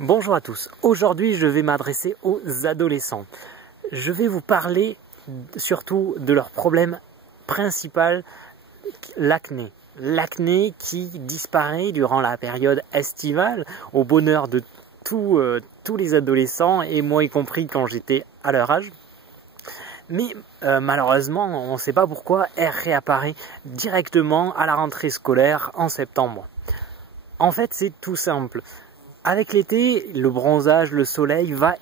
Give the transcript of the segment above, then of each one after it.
Bonjour à tous, aujourd'hui je vais m'adresser aux adolescents. Je vais vous parler surtout de leur problème principal, l'acné. L'acné qui disparaît durant la période estivale, au bonheur de tous les adolescents, et moi y compris quand j'étais à leur âge. Mais malheureusement, on ne sait pas pourquoi, elle réapparaît directement à la rentrée scolaire en septembre. En fait, c'est tout simple. Avec l'été, le bronzage, le soleil va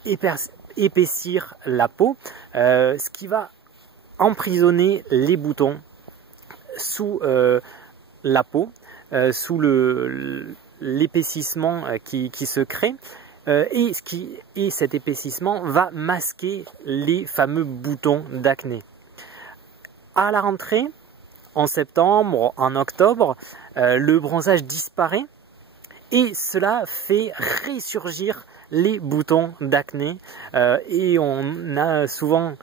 épaissir la peau, ce qui va emprisonner les boutons sous la peau, sous l'épaississement qui se crée. Et cet épaississement va masquer les fameux boutons d'acné. À la rentrée, en septembre, en octobre, le bronzage disparaît. Et cela fait ressurgir les boutons d'acné et on a souvent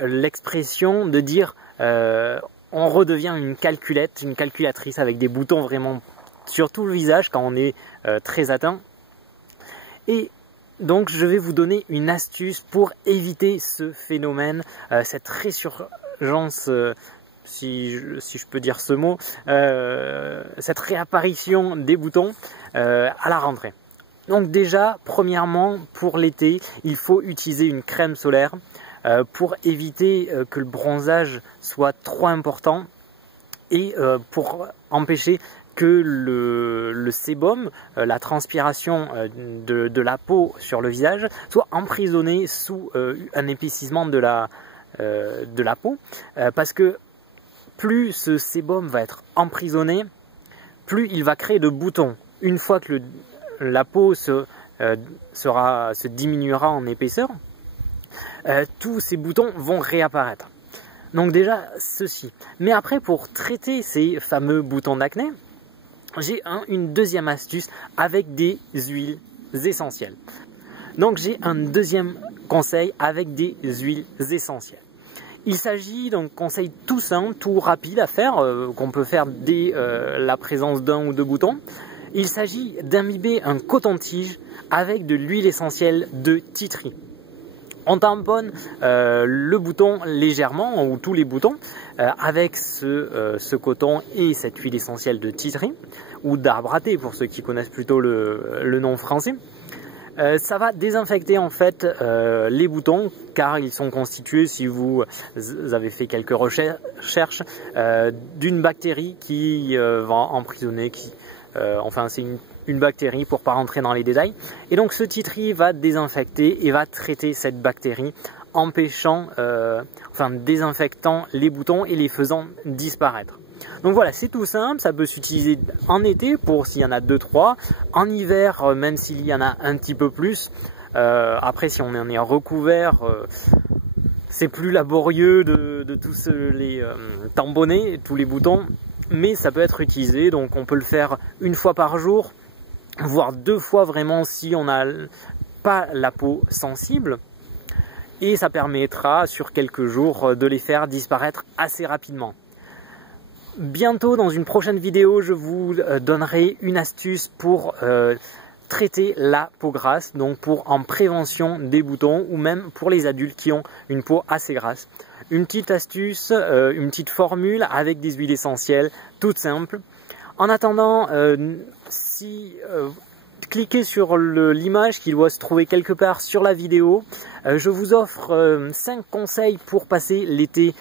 l'expression de dire on redevient une calculatrice avec des boutons vraiment sur tout le visage quand on est très atteint. Et donc je vais vous donner une astuce pour éviter ce phénomène, cette résurgence, si je peux dire ce mot, cette réapparition des boutons à la rentrée. Donc déjà, premièrement, pour l'été, il faut utiliser une crème solaire pour éviter que le bronzage soit trop important et pour empêcher que le sébum, la transpiration de la peau sur le visage, soit emprisonné sous un épaississement de la peau, parce que plus ce sébum va être emprisonné, plus il va créer de boutons. Une fois que la peau se diminuera en épaisseur, tous ces boutons vont réapparaître. Donc déjà ceci. Mais après, pour traiter ces fameux boutons d'acné, j'ai une deuxième astuce avec des huiles essentielles. Donc j'ai un deuxième conseil avec des huiles essentielles. Il s'agit d'un conseil tout simple, tout rapide à faire, qu'on peut faire dès la présence d'un ou deux boutons. Il s'agit d'imbiber un coton-tige avec de l'huile essentielle de tea tree. On tamponne le bouton légèrement, ou tous les boutons, avec ce coton et cette huile essentielle de tea tree, ou d'arbre à thé pour ceux qui connaissent plutôt le nom français. Ça va désinfecter en fait les boutons, car ils sont constitués, si vous avez fait quelques recherches, d'une bactérie qui va emprisonner, enfin c'est une bactérie pour ne pas rentrer dans les détails. Et donc ce tea tree va désinfecter et va traiter cette bactérie, désinfectant les boutons et les faisant disparaître. Donc voilà, c'est tout simple, ça peut s'utiliser en été pour s'il y en a 2-3, en hiver même s'il y en a un petit peu plus. Après si on en est recouvert, c'est plus laborieux de tous les tamponner, tous les boutons, mais ça peut être utilisé, donc on peut le faire une fois par jour, voire 2 fois vraiment si on n'a pas la peau sensible. Et ça permettra sur quelques jours de les faire disparaître assez rapidement. Bientôt dans une prochaine vidéo, je vous donnerai une astuce pour traiter la peau grasse, donc en prévention des boutons ou même pour les adultes qui ont une peau assez grasse. Une petite astuce, une petite formule avec des huiles essentielles, toute simple. En attendant, cliquez sur l'image qui doit se trouver quelque part sur la vidéo. Je vous offre 5 conseils pour passer l'été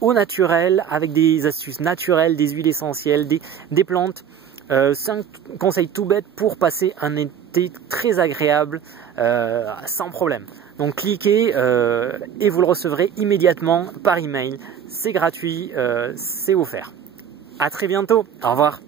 au naturel, avec des astuces naturelles, des huiles essentielles, des plantes. 5 conseils tout bêtes pour passer un été très agréable, sans problème. Donc cliquez et vous le recevrez immédiatement par email. C'est gratuit, c'est offert. À très bientôt, au revoir.